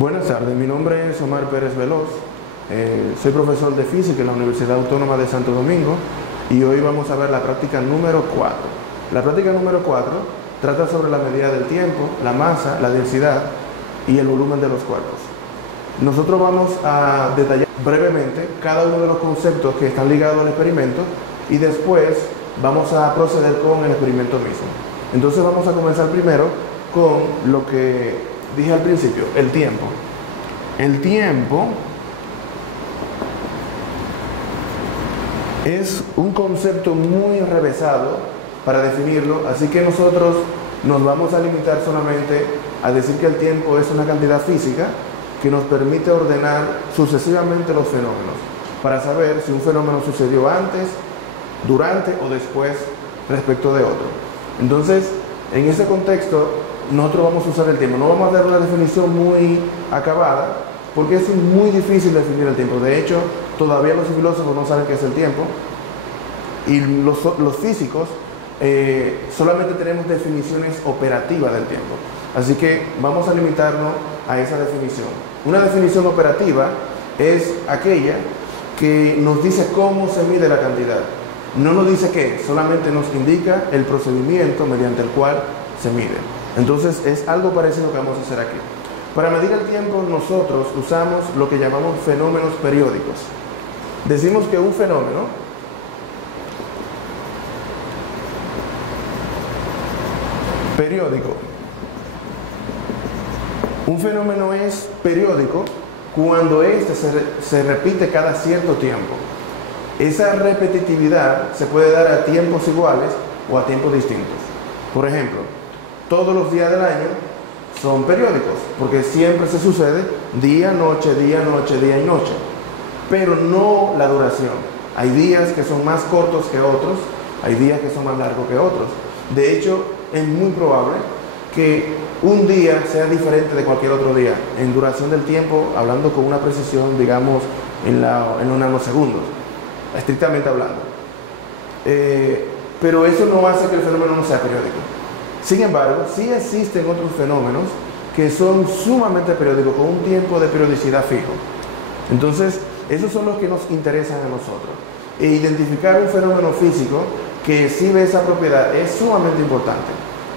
Buenas tardes, mi nombre es Omar Pérez Veloz, soy profesor de física en la Universidad Autónoma de Santo Domingo y hoy vamos a ver la práctica número 4. La práctica número 4 trata sobre la medida del tiempo, la masa, la densidad y el volumen de los cuerpos. Nosotros vamos a detallar brevemente cada uno de los conceptos que están ligados al experimento y después vamos a proceder con el experimento mismo. Entonces vamos a comenzar primero con lo que dije al principio, el tiempo. El tiempo es un concepto muy enrevesado para definirlo, así que nosotros nos vamos a limitar solamente a decir que el tiempo es una cantidad física que nos permite ordenar sucesivamente los fenómenos, para saber si un fenómeno sucedió antes, durante o después respecto de otro. Entonces, en ese contexto, nosotros vamos a usar el tiempo. No vamos a dar una definición muy acabada, porque es muy difícil definir el tiempo. De hecho, todavía los filósofos no saben qué es el tiempo, y los físicos solamente tenemos definiciones operativas del tiempo. Así que vamos a limitarnos a esa definición. Una definición operativa es aquella que nos dice cómo se mide la cantidad. No nos dice qué, solamente nos indica el procedimiento mediante el cual se mide. Entonces es algo parecido que vamos a hacer aquí. Para medir el tiempo nosotros usamos lo que llamamos fenómenos periódicos. Decimos que un fenómeno periódico, un fenómeno es periódico cuando éste se repite cada cierto tiempo. Esa repetitividad se puede dar a tiempos iguales o a tiempos distintos. Por ejemplo, todos los días del año son periódicos, porque siempre se sucede día, noche, día, noche, día y noche, pero no la duración. Hay días que son más cortos que otros, hay días que son más largos que otros. De hecho, es muy probable que un día sea diferente de cualquier otro día, en duración del tiempo, hablando con una precisión, digamos, en unos nanosegundos, estrictamente hablando. Pero eso no hace que el fenómeno no sea periódico. Sin embargo, sí existen otros fenómenos que son sumamente periódicos, con un tiempo de periodicidad fijo. Entonces, esos son los que nos interesan a nosotros. E identificar un fenómeno físico que exhibe esa propiedad es sumamente importante.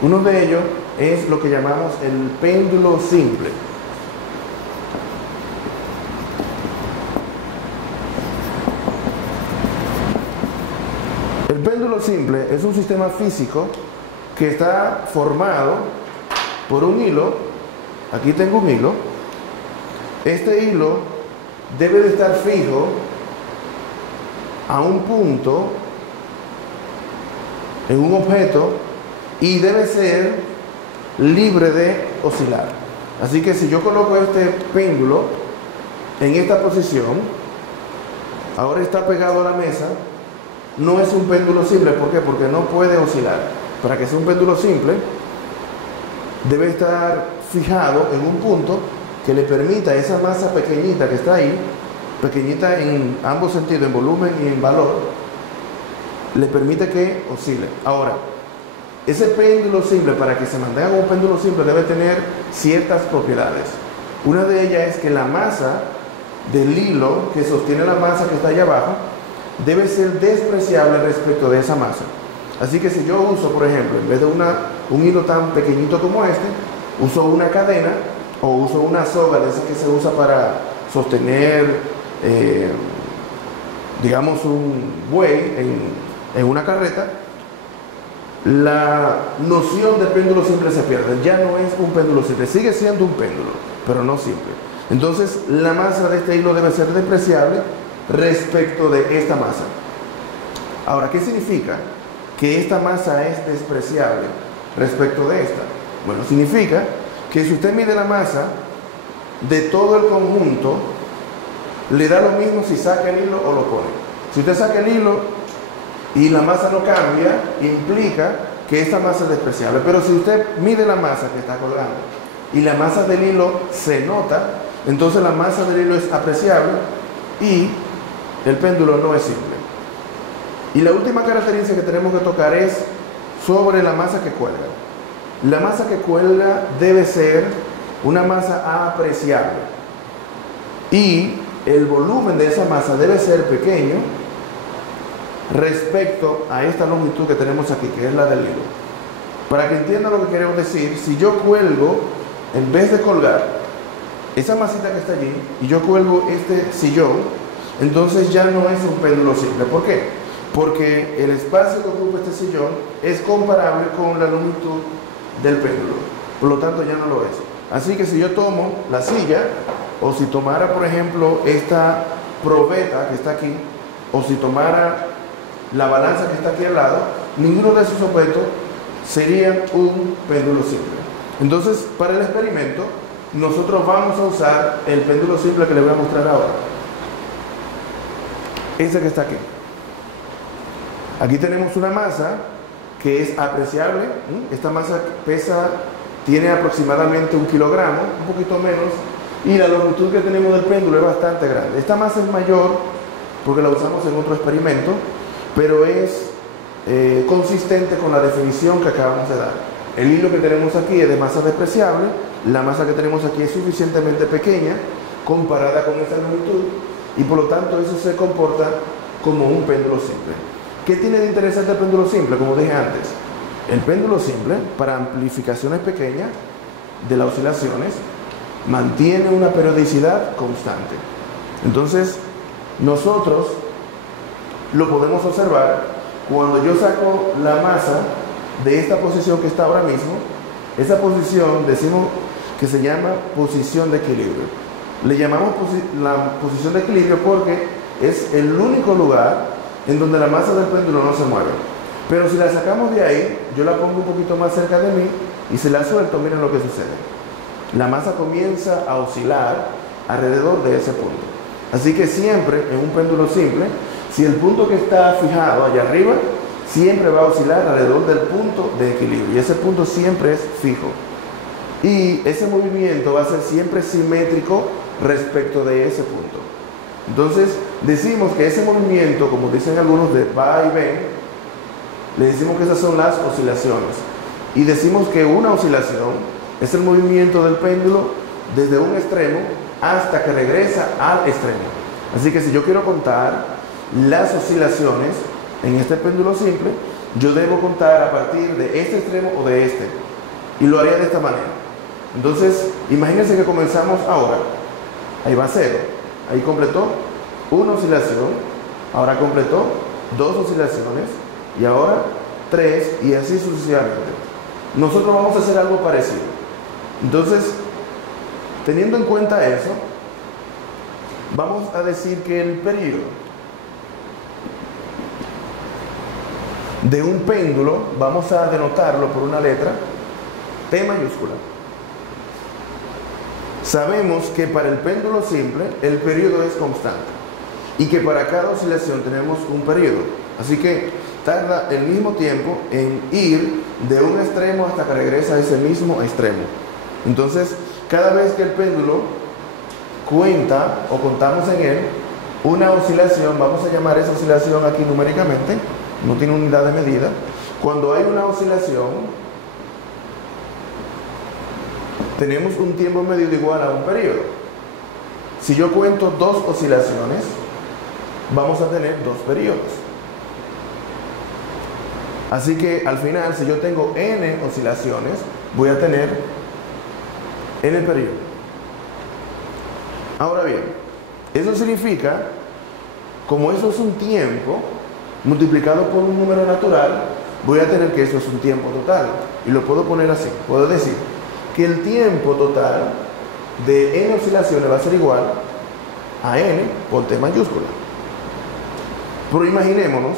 Uno de ellos es lo que llamamos el péndulo simple. El péndulo simple es un sistema físico que está formado por un hilo. Aquí tengo un hilo. Este hilo debe de estar fijo a un punto en un objeto y debe ser libre de oscilar. Así que si yo coloco este péndulo en esta posición, ahora está pegado a la mesa, no es un péndulo simple. ¿Por qué? Porque no puede oscilar. Para que sea un péndulo simple, debe estar fijado en un punto que le permita esa masa pequeñita que está ahí, pequeñita en ambos sentidos, en volumen y en valor, le permite que oscile. Ahora, ese péndulo simple, para que se mantenga como un péndulo simple, debe tener ciertas propiedades. Una de ellas es que la masa del hilo que sostiene la masa que está allá abajo debe ser despreciable respecto de esa masa. Así que si yo uso, por ejemplo, en vez de un hilo tan pequeñito como este, uso una cadena o uso una soga de esa que se usa para sostener, digamos, un buey en una carreta, la noción de péndulo simple se pierde. Ya no es un péndulo simple, sigue siendo un péndulo, pero no simple. Entonces, la masa de este hilo debe ser despreciable respecto de esta masa. Ahora, ¿qué significa que esta masa es despreciable respecto de esta? Bueno, significa que si usted mide la masa de todo el conjunto, le da lo mismo si saca el hilo o lo pone. Si usted saca el hilo y la masa no cambia, implica que esta masa es despreciable. Pero si usted mide la masa que está colgando y la masa del hilo se nota, entonces la masa del hilo es apreciable y el péndulo no es simple. Y la última característica que tenemos que tocar es sobre la masa que cuelga. La masa que cuelga debe ser una masa apreciable. Y el volumen de esa masa debe ser pequeño respecto a esta longitud que tenemos aquí, que es la del hilo. Para que entiendan lo que queremos decir, si yo cuelgo, en vez de colgar esa masita que está allí, y yo cuelgo este sillón, entonces ya no es un péndulo simple. ¿Por qué? Porque el espacio que ocupa este sillón es comparable con la longitud del péndulo. Por lo tanto, ya no lo es. Así que si yo tomo la silla, o si tomara, por ejemplo, esta probeta que está aquí, o si tomara la balanza que está aquí al lado, ninguno de esos objetos sería un péndulo simple. Entonces, para el experimento, nosotros vamos a usar el péndulo simple que les voy a mostrar ahora. Este que está aquí. Aquí tenemos una masa que es apreciable. Esta masa tiene aproximadamente 1 kilogramo, un poquito menos, y la longitud que tenemos del péndulo es bastante grande. Esta masa es mayor porque la usamos en otro experimento, pero es consistente con la definición que acabamos de dar. El hilo que tenemos aquí es de masa despreciable, la masa que tenemos aquí es suficientemente pequeña comparada con esta longitud, y por lo tanto eso se comporta como un péndulo simple. ¿Qué tiene de interesante el péndulo simple? Como dije antes, el péndulo simple, para amplificaciones pequeñas de las oscilaciones, mantiene una periodicidad constante. Entonces, nosotros lo podemos observar cuando yo saco la masa de esta posición que está ahora mismo. Esa posición decimos que se llama posición de equilibrio. Le llamamos la posición de equilibrio porque es el único lugar en donde la masa del péndulo no se mueve. Pero si la sacamos de ahí, yo la pongo un poquito más cerca de mí y si la suelto, miren lo que sucede. La masa comienza a oscilar alrededor de ese punto. Así que siempre en un péndulo simple, si el punto que está fijado allá arriba, siempre va a oscilar alrededor del punto de equilibrio. Y ese punto siempre es fijo. Y ese movimiento va a ser siempre simétrico respecto de ese punto. Entonces, decimos que ese movimiento, como dicen algunos, de va y ven, le decimos que esas son las oscilaciones. Y decimos que una oscilación es el movimiento del péndulo desde un extremo hasta que regresa al extremo. Así que si yo quiero contar las oscilaciones en este péndulo simple, yo debo contar a partir de este extremo o de este. Y lo haría de esta manera. Entonces, imagínense que comenzamos ahora. Ahí va 0. Ahí completó una oscilación. Ahora completó 2 oscilaciones. Y ahora 3. Y así sucesivamente. Nosotros vamos a hacer algo parecido. Entonces, teniendo en cuenta eso, vamos a decir que el periodo de un péndulo, vamos a denotarlo por una letra T mayúscula. Sabemos que para el péndulo simple el periodo es constante y que para cada oscilación tenemos un periodo. Así que tarda el mismo tiempo en ir de un extremo hasta que regresa a ese mismo extremo. Entonces, cada vez que el péndulo cuenta o contamos en él una oscilación, vamos a llamar esa oscilación aquí numéricamente, no tiene unidad de medida. Cuando hay una oscilación, tenemos un tiempo medido igual a un periodo. Si yo cuento 2 oscilaciones, vamos a tener 2 periodos. Así que al final, si yo tengo n oscilaciones, voy a tener n periodos. Ahora bien, eso significa, como eso es un tiempo multiplicado por un número natural, voy a tener que eso es un tiempo total. Y lo puedo poner así. Puedo decir que el tiempo total de n oscilaciones va a ser igual a n por t mayúscula. Pero imaginémonos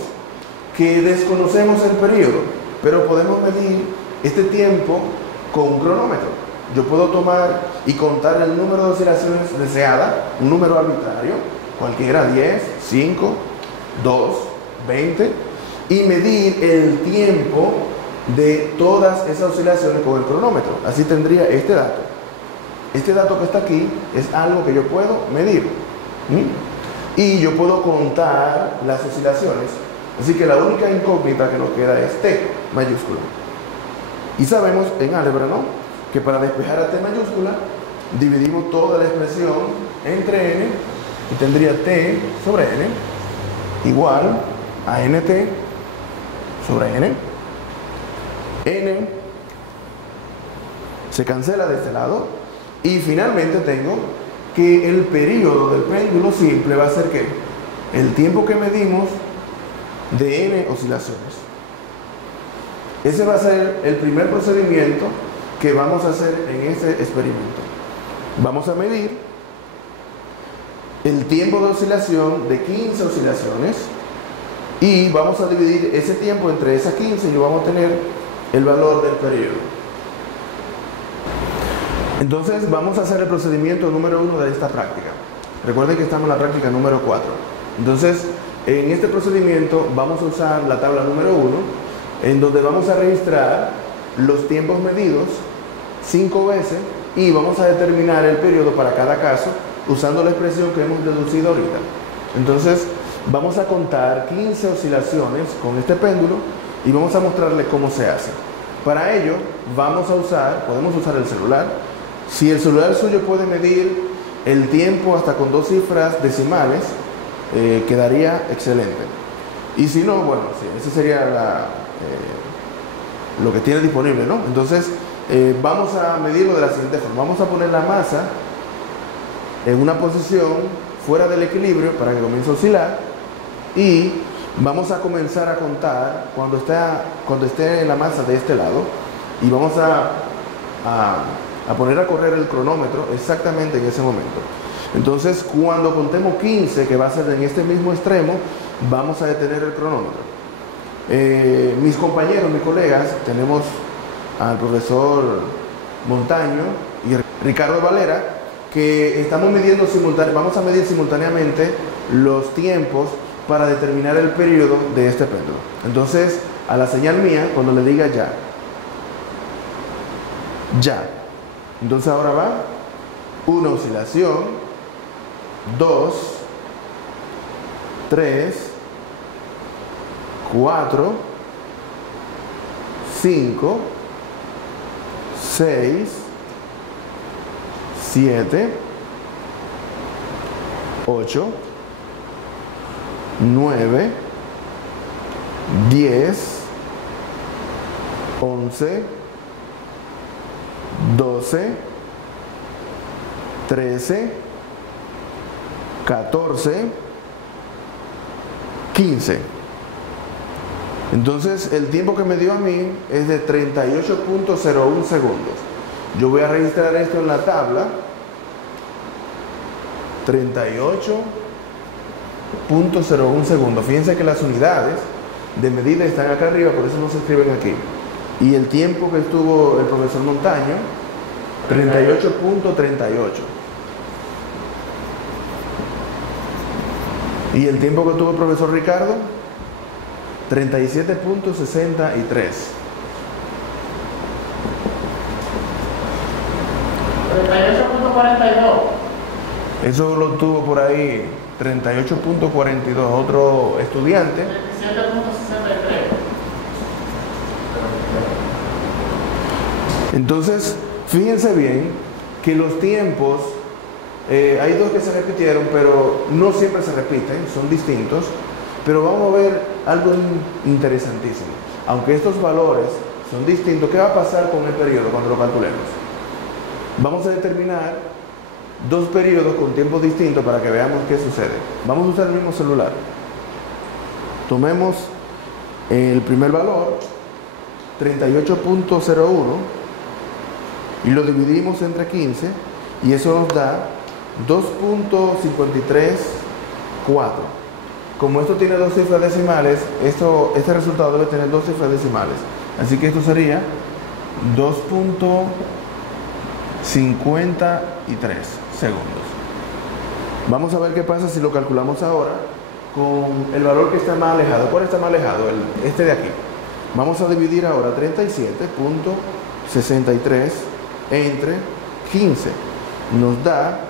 que desconocemos el periodo, pero podemos medir este tiempo con un cronómetro. Yo puedo tomar y contar el número de oscilaciones deseada, un número arbitrario, cualquiera, 10, 5, 2, 20, y medir el tiempo de todas esas oscilaciones con el cronómetro. Así tendría este dato. Este dato que está aquí es algo que yo puedo medir. Y yo puedo contar las oscilaciones. Así que la única incógnita que nos queda es T mayúscula. Y sabemos en álgebra, ¿no?, que para despejar a t mayúscula, dividimos toda la expresión entre n y tendría t sobre n igual a nt sobre n. N se cancela de este lado y finalmente tengo que el periodo del péndulo simple va a ser ¿qué? El tiempo que medimos de n oscilaciones. Ese va a ser el primer procedimiento que vamos a hacer en este experimento. Vamos a medir el tiempo de oscilación de 15 oscilaciones y vamos a dividir ese tiempo entre esas 15 y vamos a tener el valor del periodo. Entonces vamos a hacer el procedimiento número 1 de esta práctica. Recuerden que estamos en la práctica número 4. Entonces, en este procedimiento vamos a usar la tabla número 1, en donde vamos a registrar los tiempos medidos 5 veces y vamos a determinar el periodo para cada caso usando la expresión que hemos deducido ahorita. Entonces, vamos a contar 15 oscilaciones con este péndulo y vamos a mostrarle cómo se hace. Para ello, podemos usar el celular. Si el celular suyo puede medir el tiempo hasta con 2 cifras decimales, quedaría excelente. Y si no, bueno, sí, ese sería lo que tiene disponible, ¿no? Entonces, vamos a medirlo de la siguiente forma. Vamos a poner la masa en una posición fuera del equilibrio para que comience a oscilar y vamos a comenzar a contar cuando esté la masa de este lado y vamos a poner a correr el cronómetro exactamente en ese momento. Entonces, cuando contemos 15, que va a ser en este mismo extremo, vamos a detener el cronómetro. Mis compañeros, mis colegas, tenemos al profesor Montaño y Ricardo Valera, que estamos midiendo vamos a medir simultáneamente los tiempos para determinar el periodo de este péndulo. Entonces, a la señal mía, cuando le diga ya. Entonces ahora va una oscilación, 2, 3, 4, 5, 6, 7, 8, 9, 10, 11, 12, 13, 14, 15. Entonces el tiempo que me dio a mí es de 38.01 segundos. Yo voy a registrar esto en la tabla. 38.01 segundos. Fíjense que las unidades de medida están acá arriba, por eso no se escriben aquí. Y el tiempo que estuvo el profesor Montaño, 38.38. Y el tiempo que tuvo el profesor Ricardo, 37.63. 38.42. Eso lo tuvo por ahí 38.42 otro estudiante. 37.63. Entonces, fíjense bien que los tiempos, hay dos que se repitieron, pero no siempre se repiten, son distintos. Pero vamos a ver algo interesantísimo. Aunque estos valores son distintos, ¿qué va a pasar con el periodo cuando lo calculemos? Vamos a determinar dos periodos con tiempos distintos para que veamos qué sucede. Vamos a usar el mismo celular. Tomemos el primer valor, 38.01, y lo dividimos entre 15, y eso nos da 2.534. Como esto tiene 2 cifras decimales, este resultado debe tener 2 cifras decimales. Así que esto sería 2.53 segundos. Vamos a ver qué pasa si lo calculamos ahora con el valor que está más alejado. ¿Cuál está más alejado? Este de aquí. Vamos a dividir ahora 37.63 entre 15. Nos da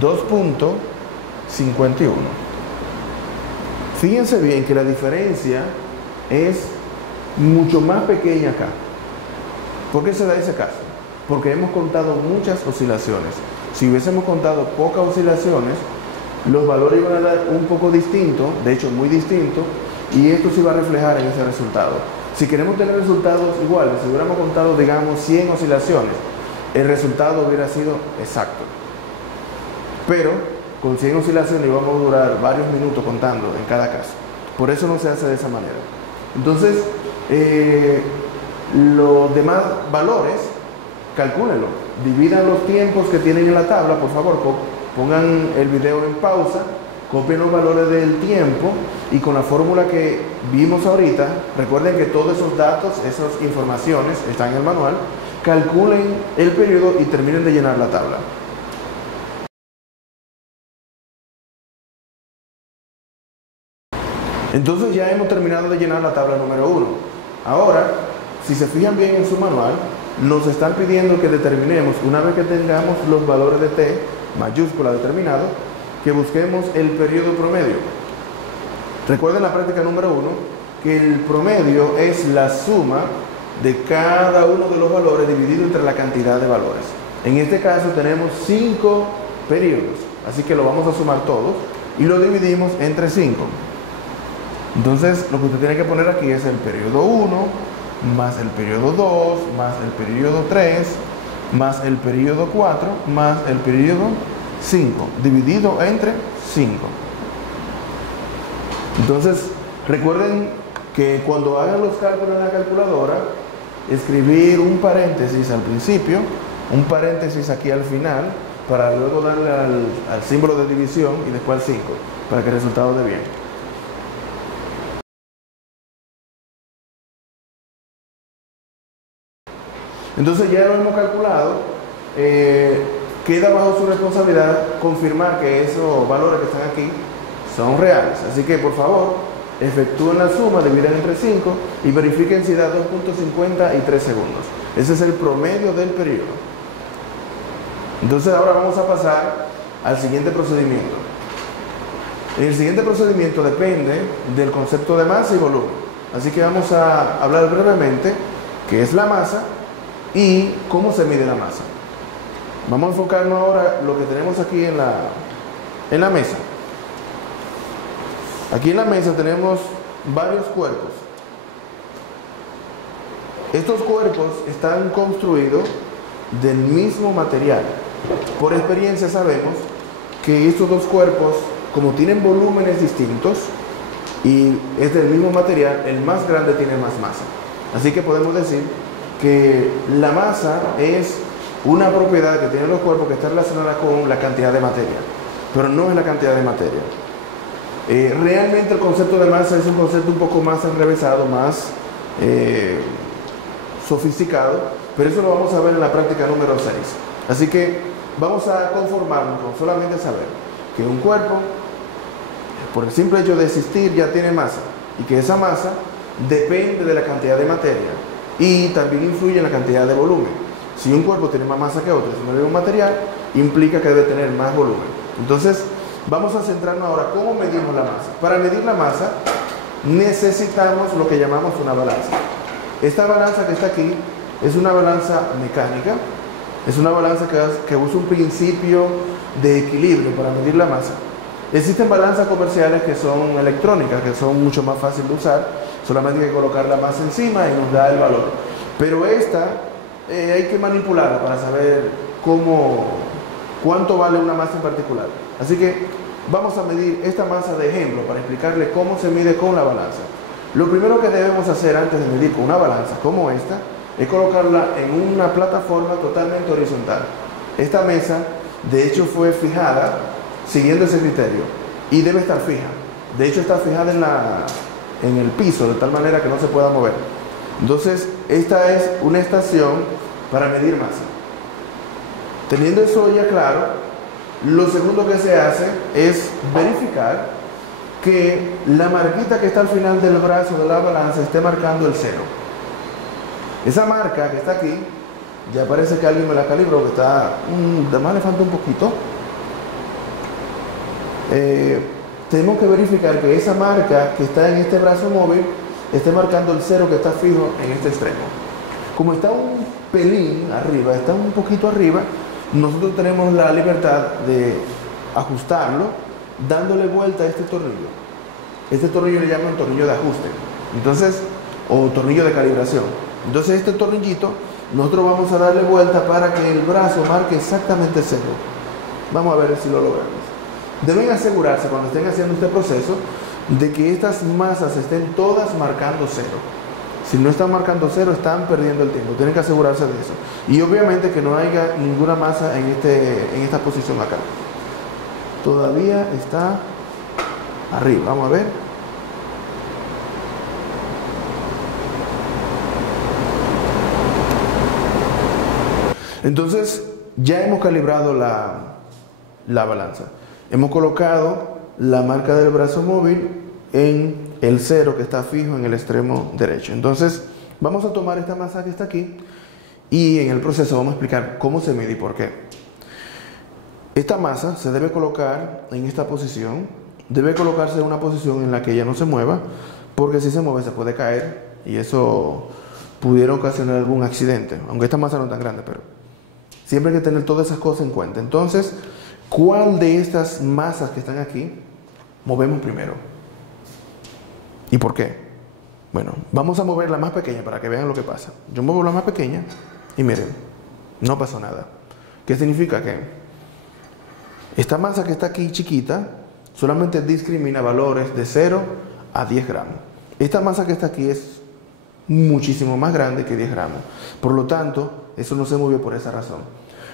2.51. Fíjense bien que la diferencia es mucho más pequeña acá. ¿Por qué se da ese caso? Porque hemos contado muchas oscilaciones. Si hubiésemos contado pocas oscilaciones, los valores iban a dar un poco distinto, de hecho muy distinto, y esto se iba a reflejar en ese resultado. Si queremos tener resultados iguales, si hubiéramos contado, digamos, 100 oscilaciones, el resultado hubiera sido exacto. Pero con 100 oscilaciones íbamos a durar varios minutos contando en cada caso. Por eso no se hace de esa manera. Entonces, los demás valores, calcúlenlo. Dividan los tiempos que tienen en la tabla, por favor, pongan el video en pausa, copien los valores del tiempo y con la fórmula que vimos ahorita, recuerden que todos esos datos, esas informaciones están en el manual, calculen el periodo y terminen de llenar la tabla. Entonces ya hemos terminado de llenar la tabla número 1. Ahora, si se fijan bien en su manual, nos están pidiendo que determinemos, una vez que tengamos los valores de t mayúscula determinados, que busquemos el periodo promedio. Recuerden la práctica número 1 que el promedio es la suma de cada uno de los valores dividido entre la cantidad de valores. En este caso tenemos 5 periodos, así que lo vamos a sumar todos y lo dividimos entre 5. Entonces lo que usted tiene que poner aquí es el periodo 1 más el periodo 2 más el periodo 3 más el periodo 4 más el periodo 5 dividido entre 5. Entonces recuerden que cuando hagan los cálculos en la calculadora, escribir un paréntesis al principio, un paréntesis aquí al final, para luego darle al símbolo de división y después al 5, para que el resultado dé bien. Entonces ya lo hemos calculado, queda bajo su responsabilidad confirmar que esos valores que están aquí son reales. Así que por favor, efectúen la suma, dividen entre 5 y verifiquen si da 2.53 segundos. Ese es el promedio del periodo. Entonces ahora vamos a pasar al siguiente procedimiento. El siguiente procedimiento depende del concepto de masa y volumen. Así que vamos a hablar brevemente qué es la masa y cómo se mide la masa. Vamos a enfocarnos ahora en lo que tenemos aquí en la mesa. Aquí en la mesa tenemos varios cuerpos. Estos cuerpos están construidos del mismo material. Por experiencia sabemos que estos dos cuerpos, como tienen volúmenes distintos y es del mismo material, el más grande tiene más masa. Así que podemos decir que la masa es una propiedad que tienen los cuerpos que está relacionada con la cantidad de materia, pero no es la cantidad de materia. Realmente el concepto de masa es un concepto un poco más enrevesado, más sofisticado, pero eso lo vamos a ver en la práctica número 6. Así que vamos a conformarnos con solamente saber que un cuerpo, por el simple hecho de existir, ya tiene masa, y que esa masa depende de la cantidad de materia y también influye en la cantidad de volumen. Si un cuerpo tiene más masa que otro, si no es un material, implica que debe tener más volumen. Entonces, vamos a centrarnos ahora cómo medimos la masa. Para medir la masa, necesitamos lo que llamamos una balanza. Esta balanza que está aquí es una balanza mecánica, es una balanza que usa un principio de equilibrio para medir la masa. Existen balanzas comerciales que son electrónicas, que son mucho más fáciles de usar, solamente hay que colocar la masa encima y nos da el valor. Pero esta hay que manipularla para saber cuánto vale una masa en particular. Así que vamos a medir esta masa de ejemplo para explicarle cómo se mide con la balanza. Lo primero que debemos hacer antes de medir con una balanza como esta es colocarla en una plataforma totalmente horizontal. Esta mesa de hecho fue fijada siguiendo ese criterio y debe estar fija. De hecho está fijada en el piso de tal manera que no se pueda mover. Entonces esta es una estación para medir masa. Teniendo eso ya claro, lo segundo que se hace es verificar que la marquita que está al final del brazo de la balanza esté marcando el 0. Esa marca que está aquí, ya parece que alguien me la calibró, que está, además le falta un poquito. Tenemos que verificar que esa marca que está en este brazo móvil esté marcando el 0 que está fijo en este extremo. Como está un pelín arriba, está un poquito arriba, nosotros tenemos la libertad de ajustarlo dándole vuelta a este tornillo. Este tornillo le llaman tornillo de ajuste, entonces, o tornillo de calibración. Entonces este tornillito nosotros vamos a darle vuelta para que el brazo marque exactamente cero. Vamos a ver si lo logramos. Deben asegurarse cuando estén haciendo este proceso de que estas masas estén todas marcando cero. Si no están marcando cero, están perdiendo el tiempo. Tienen que asegurarse de eso. Y obviamente que no haya ninguna masa en esta posición acá. Todavía está arriba. Vamos a ver. Entonces, ya hemos calibrado la balanza. Hemos colocado la marca del brazo móvil en el cero que está fijo en el extremo derecho. Entonces, vamos a tomar esta masa que está aquí y en el proceso vamos a explicar cómo se mide y por qué. Esta masa se debe colocar en esta posición. Debe colocarse en una posición en la que ella no se mueva, porque si se mueve se puede caer y eso pudiera ocasionar algún accidente, aunque esta masa no es tan grande, pero siempre hay que tener todas esas cosas en cuenta. Entonces, ¿cuál de estas masas que están aquí movemos primero? ¿Y por qué? Bueno, vamos a mover la más pequeña para que vean lo que pasa. Yo muevo la más pequeña y miren, no pasó nada. ¿Qué significa? Que esta masa que está aquí chiquita solamente discrimina valores de 0 a 10 gramos. Esta masa que está aquí es muchísimo más grande que 10 gramos. Por lo tanto, eso no se movió por esa razón.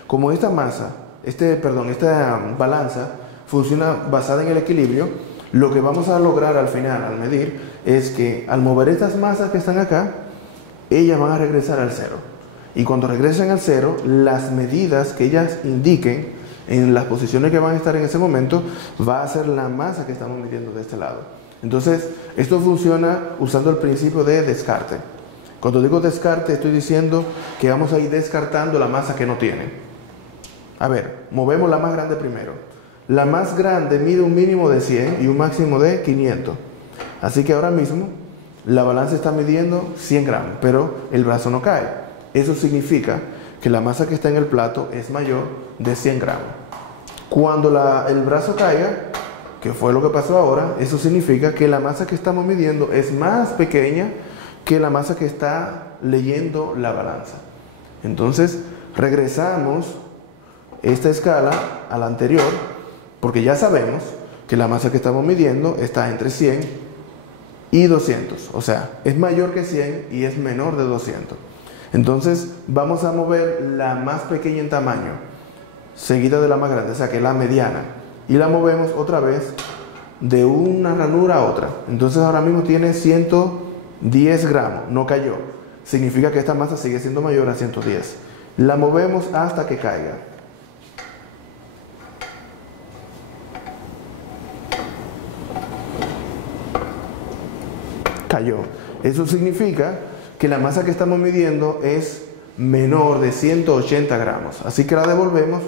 Como esta masa, esta balanza funciona basada en el equilibrio, lo que vamos a lograr al final, al medir, es que al mover estas masas que están acá, ellas van a regresar al cero. Y cuando regresen al cero, las medidas que ellas indiquen en las posiciones que van a estar en ese momento, va a ser la masa que estamos midiendo de este lado. Entonces, esto funciona usando el principio de descarte. Cuando digo descarte, estoy diciendo que vamos a ir descartando la masa que no tiene. A ver, movemos la más grande primero. La más grande mide un mínimo de 100 y un máximo de 500. Así que ahora mismo la balanza está midiendo 100 gramos, pero el brazo no cae. Eso significa que la masa que está en el plato es mayor de 100 gramos. Cuando el brazo caiga, que fue lo que pasó ahora, eso significa que la masa que estamos midiendo es más pequeña que la masa que está leyendo la balanza. Entonces, regresamos esta escala a la anterior, porque ya sabemos que la masa que estamos midiendo está entre 100 y 200. O sea, es mayor que 100 y es menor de 200. Entonces, vamos a mover la más pequeña en tamaño, seguida de la más grande, o sea, que es la mediana. Y la movemos otra vez de una ranura a otra. Entonces, ahora mismo tiene 110 gramos, no cayó. Significa que esta masa sigue siendo mayor a 110. La movemos hasta que caiga. Cayó. Eso significa que la masa que estamos midiendo es menor de 180 gramos. Así que la devolvemos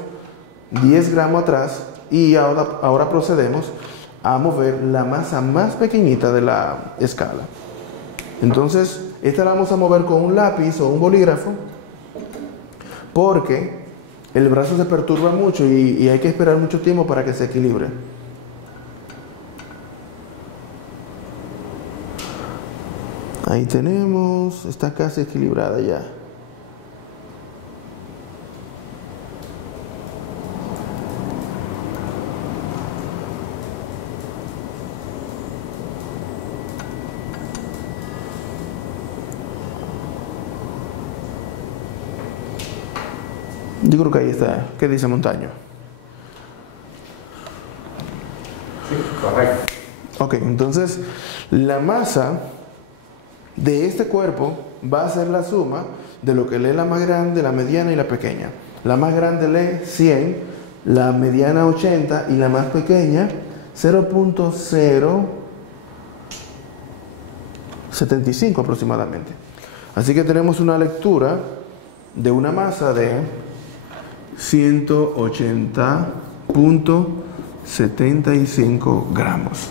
10 gramos atrás y ahora procedemos a mover la masa más pequeñita de la escala. Entonces, esta la vamos a mover con un lápiz o un bolígrafo porque el brazo se perturba mucho y hay que esperar mucho tiempo para que se equilibre. Ahí tenemos, está casi equilibrada ya. Yo creo que ahí está. ¿Qué dice Montaño? Sí, correcto. Ok, entonces la masa de este cuerpo va a ser la suma de lo que lee la más grande, la mediana y la pequeña. La más grande lee 100, la mediana 80 y la más pequeña 0.075 aproximadamente. Así que tenemos una lectura de una masa de 180.75 gramos.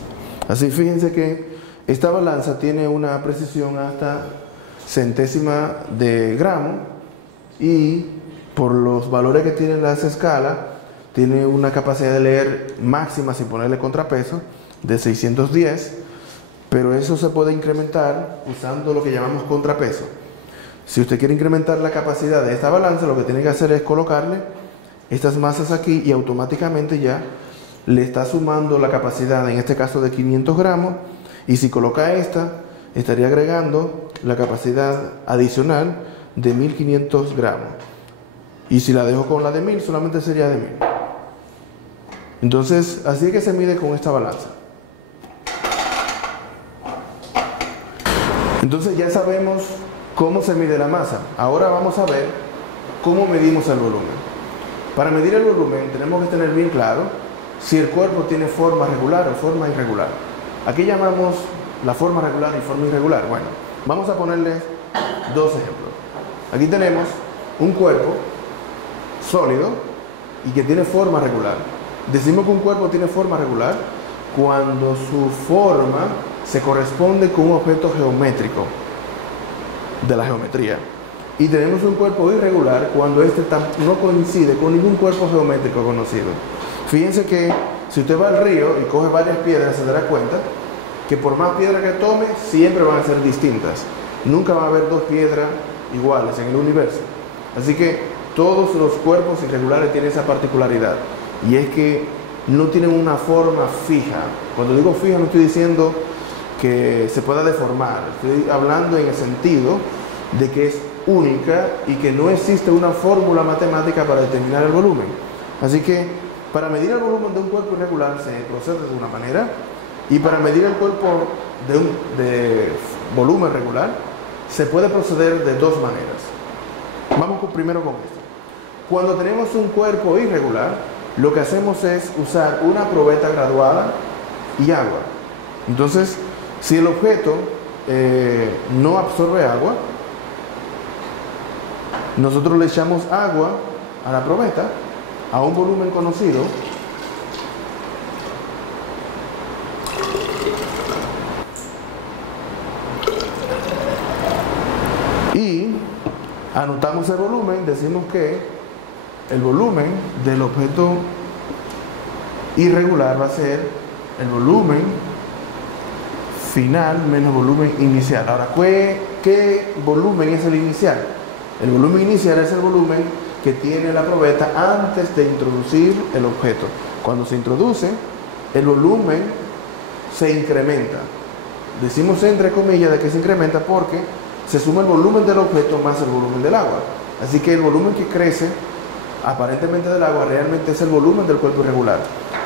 Así, fíjense que esta balanza tiene una precisión hasta centésima de gramo, y por los valores que tienen las escalas, tiene una capacidad de leer máxima sin ponerle contrapeso de 610, pero eso se puede incrementar usando lo que llamamos contrapeso. Si usted quiere incrementar la capacidad de esta balanza, lo que tiene que hacer es colocarle estas masas aquí y automáticamente ya le está sumando la capacidad, en este caso de 500 gramos, y si coloca esta, estaría agregando la capacidad adicional de 1500 gramos. Y si la dejo con la de 1000, solamente sería de 1000. Entonces, así es que se mide con esta balanza. Entonces ya sabemos cómo se mide la masa. Ahora vamos a ver cómo medimos el volumen. Para medir el volumen tenemos que tener bien claro si el cuerpo tiene forma regular o forma irregular. Aquí llamamos la forma regular y forma irregular. Bueno, vamos a ponerles dos ejemplos. Aquí tenemos un cuerpo sólido y que tiene forma regular. Decimos que un cuerpo tiene forma regular cuando su forma se corresponde con un objeto geométrico de la geometría. Y tenemos un cuerpo irregular cuando este no coincide con ningún cuerpo geométrico conocido. Fíjense que si usted va al río y coge varias piedras, se dará cuenta que por más piedras que tome, siempre van a ser distintas. Nunca va a haber dos piedras iguales en el universo. Así que todos los cuerpos irregulares tienen esa particularidad, y es que no tienen una forma fija. Cuando digo fija, no estoy diciendo que se pueda deformar, estoy hablando en el sentido de que es única y que no existe una fórmula matemática para determinar el volumen. Así que para medir el volumen de un cuerpo irregular se procede de una manera, y para medir el cuerpo de volumen regular se puede proceder de dos maneras. Vamos primero con esto. Cuando tenemos un cuerpo irregular, lo que hacemos es usar una probeta graduada y agua. Entonces, si el objeto no absorbe agua, nosotros le echamos agua a la probeta a un volumen conocido, y anotamos el volumen. Decimos que el volumen del objeto irregular va a ser el volumen final menos volumen inicial. Ahora, ¿qué volumen es el inicial? El volumen inicial es el volumen que tiene la probeta antes de introducir el objeto. Cuando se introduce, el volumen se incrementa. Decimos entre comillas de que se incrementa porque se suma el volumen del objeto más el volumen del agua. Así que el volumen que crece aparentemente del agua realmente es el volumen del cuerpo irregular.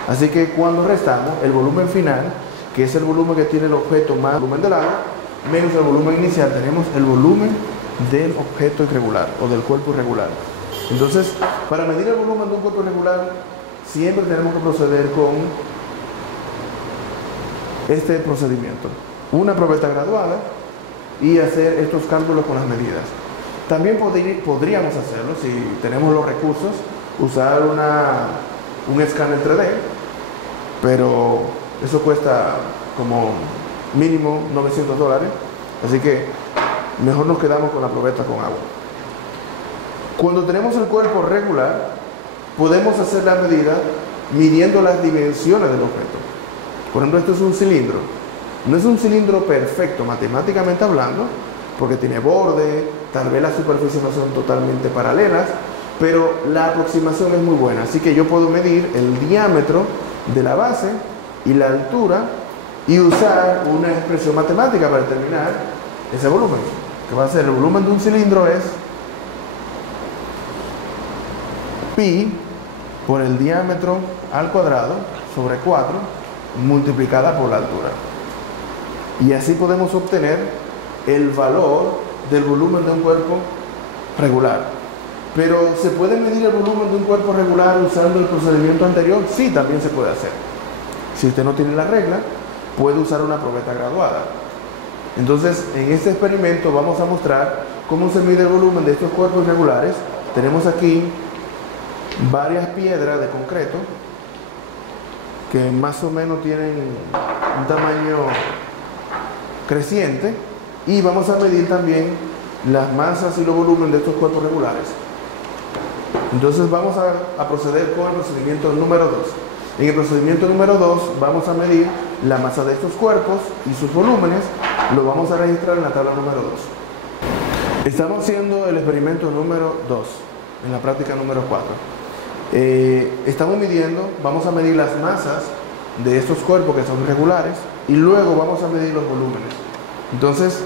Así que cuando restamos el volumen final, que es el volumen que tiene el objeto más el volumen del agua, menos el volumen inicial, tenemos el volumen del objeto irregular o del cuerpo irregular. Entonces, para medir el volumen de un cuerpo irregular, siempre tenemos que proceder con este procedimiento: una probeta graduada y hacer estos cálculos con las medidas. También podríamos hacerlo, si tenemos los recursos, usar un escáner 3D, pero eso cuesta como mínimo $900, así que mejor nos quedamos con la probeta con agua. Cuando tenemos el cuerpo regular, podemos hacer la medida midiendo las dimensiones del objeto. Por ejemplo, esto es un cilindro. No es un cilindro perfecto matemáticamente hablando, porque tiene borde, tal vez las superficies no son totalmente paralelas, pero la aproximación es muy buena. Así que yo puedo medir el diámetro de la base y la altura y usar una expresión matemática para determinar ese volumen, que va a ser el volumen de un cilindro es pi por el diámetro al cuadrado sobre 4 multiplicada por la altura. Y así podemos obtener el valor del volumen de un cuerpo regular. Pero ¿se puede medir el volumen de un cuerpo regular usando el procedimiento anterior? Sí, también se puede hacer. Si usted no tiene la regla, puede usar una probeta graduada. Entonces, en este experimento vamos a mostrar cómo se mide el volumen de estos cuerpos irregulares. Tenemos aquí varias piedras de concreto que más o menos tienen un tamaño creciente, y vamos a medir también las masas y los volúmenes de estos cuerpos regulares. Entonces vamos a proceder con el procedimiento número 2. En el procedimiento número 2 vamos a medir la masa de estos cuerpos y sus volúmenes. Lo vamos a registrar en la tabla número 2. Estamos haciendo el experimento número 2, en la práctica número 4. Estamos midiendo, vamos a medir las masas de estos cuerpos que son regulares y luego vamos a medir los volúmenes. Entonces,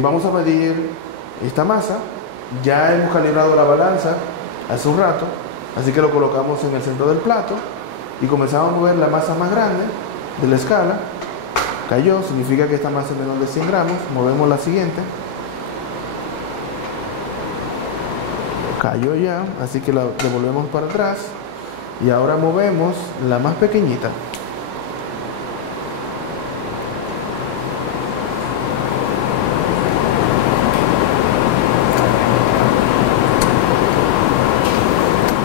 vamos a medir esta masa. Ya hemos calibrado la balanza hace un rato, así que lo colocamos en el centro del plato y comenzamos a mover la masa más grande de la escala. Cayó, significa que esta masa es menor de 100 gramos. Movemos la siguiente. Cayó ya, así que la devolvemos para atrás. Y ahora movemos la más pequeñita.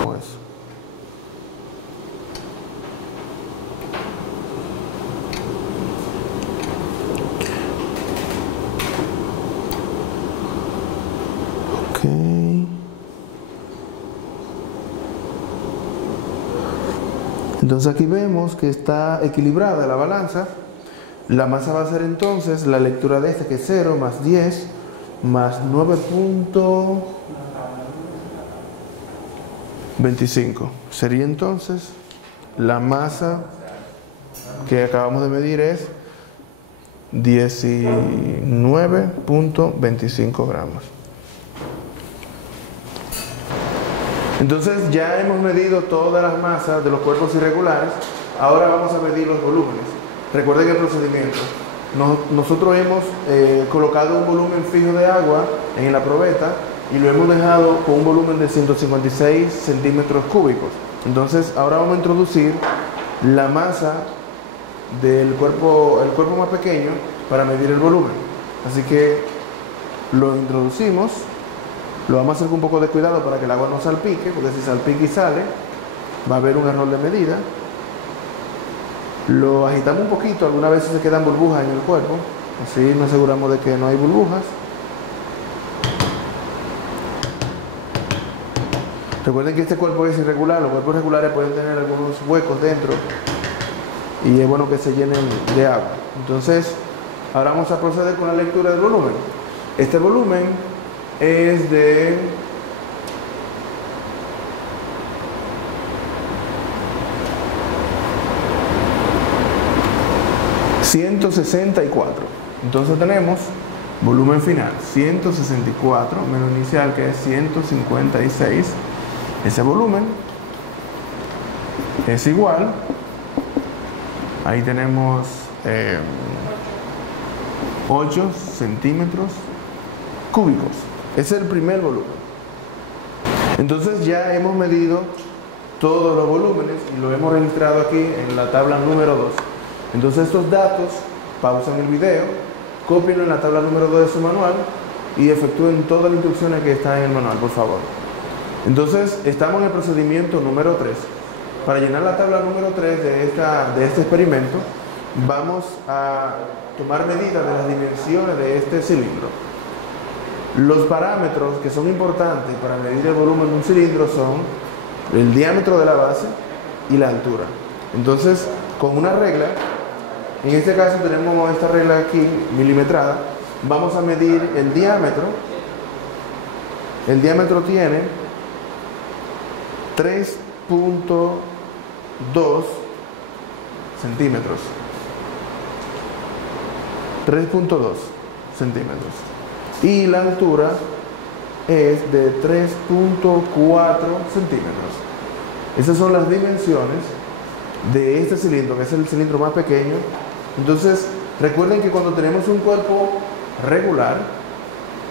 Como eso. Ok. Entonces aquí vemos que está equilibrada la balanza. La masa va a ser entonces la lectura de esta, que es 0 más 10 más 9.25. Sería entonces la masa que acabamos de medir es 19.25 gramos. Entonces ya hemos medido todas las masas de los cuerpos irregulares. Ahora vamos a medir los volúmenes. Recuerden el procedimiento. Nosotros hemos colocado un volumen fijo de agua en la probeta y lo hemos dejado con un volumen de 156 centímetros cúbicos. Entonces ahora vamos a introducir la masa del cuerpo, el cuerpo más pequeño, para medir el volumen. Así que lo introducimos. Lo vamos a hacer con un poco de cuidado para que el agua no salpique, porque si salpica y sale, va a haber un error de medida. Lo agitamos un poquito, algunas veces se quedan burbujas en el cuerpo, así nos aseguramos de que no hay burbujas. Recuerden que este cuerpo es irregular, los cuerpos regulares pueden tener algunos huecos dentro y es bueno que se llenen de agua. Entonces, ahora vamos a proceder con la lectura del volumen. Este volumen es de 164. Entonces tenemos volumen final 164 menos inicial, que es 156. Ese volumen es igual, ahí tenemos 8 centímetros cúbicos. Ese es el primer volumen. Entonces ya hemos medido todos los volúmenes y lo hemos registrado aquí en la tabla número 2. Entonces estos datos, pausen el video, cópienlo en la tabla número 2 de su manual y efectúen todas las instrucciones que están en el manual, por favor. Entonces estamos en el procedimiento número 3. Para llenar la tabla número 3 de este experimento, vamos a tomar medidas de las dimensiones de este cilindro. Los parámetros que son importantes para medir el volumen de un cilindro son el diámetro de la base y la altura. Entonces, con una regla, en este caso tenemos esta regla aquí, milimetrada, vamos a medir el diámetro. El diámetro tiene 3.2 centímetros. 3.2 centímetros. Y la altura es de 3.4 centímetros. Esas son las dimensiones de este cilindro, que es el cilindro más pequeño. Entonces, recuerden que cuando tenemos un cuerpo regular,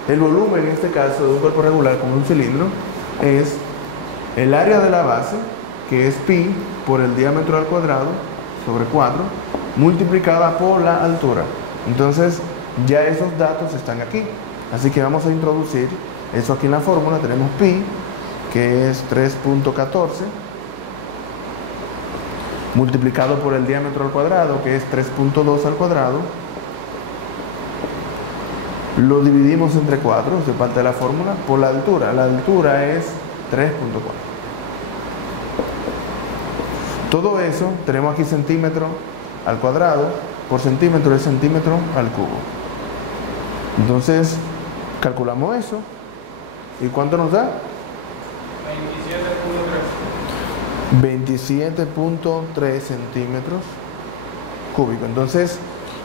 el volumen en este caso de un cuerpo regular como un cilindro es el área de la base, que es pi por el diámetro al cuadrado sobre 4, multiplicada por la altura. Entonces, ya esos datos están aquí. Así que vamos a introducir eso aquí en la fórmula. Tenemos pi, que es 3.14, multiplicado por el diámetro al cuadrado, que es 3.2 al cuadrado, lo dividimos entre 4, es parte de la fórmula, por la altura. La altura es 3.4. Todo eso, tenemos aquí centímetro al cuadrado, por centímetro es centímetro al cubo. Entonces, calculamos eso. ¿Y cuánto nos da? 27.3 centímetros cúbicos. Entonces,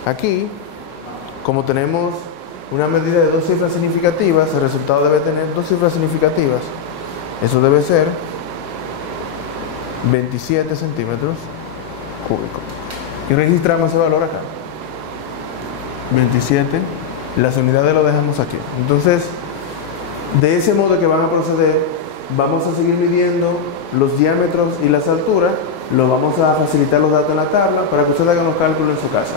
aquí, como tenemos una medida de 2 cifras significativas, el resultado debe tener 2 cifras significativas. Eso debe ser 27 centímetros cúbicos. Y registramos ese valor acá. 27. Las unidades lo dejamos aquí. Entonces, de ese modo que van a proceder, vamos a seguir midiendo los diámetros y las alturas. Lo vamos a facilitar los datos en la tabla para que ustedes hagan los cálculos en su casa.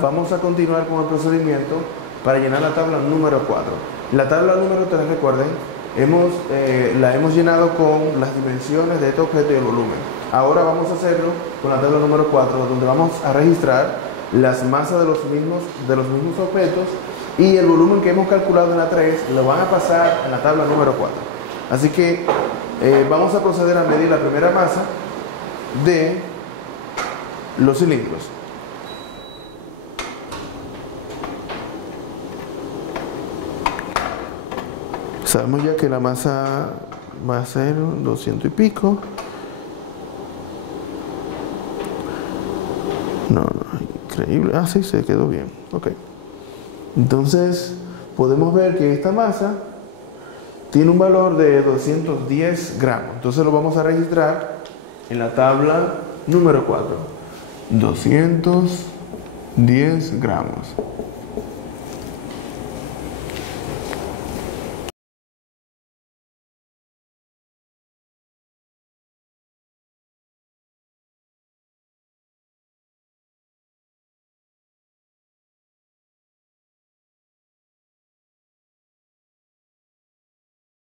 Vamos a continuar con el procedimiento para llenar la tabla número 4. La tabla número 3, recuerden, la hemos llenado con las dimensiones de este objeto y el volumen. Ahora vamos a hacerlo con la tabla número 4, donde vamos a registrar las masas de los mismos objetos y el volumen que hemos calculado en la 3 lo van a pasar en la tabla número 4. Así que vamos a proceder a medir la primera masa de los cilindros. Sabemos ya que la masa va a ser 200 y pico. No, increíble. Ah, sí, se quedó bien. Ok. Entonces, podemos ver que esta masa tiene un valor de 210 gramos. Entonces lo vamos a registrar en la tabla número 4. 210 gramos.